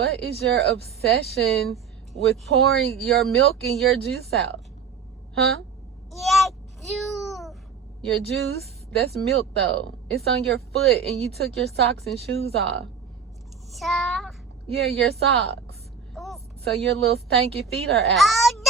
what is your obsession with pouring your milk and your juice out? Huh? Yeah, juice. Your juice? That's milk, though. It's on your foot, and you took your socks and shoes off. So, Yeah, your socks. oh, So your little stanky feet are out. no.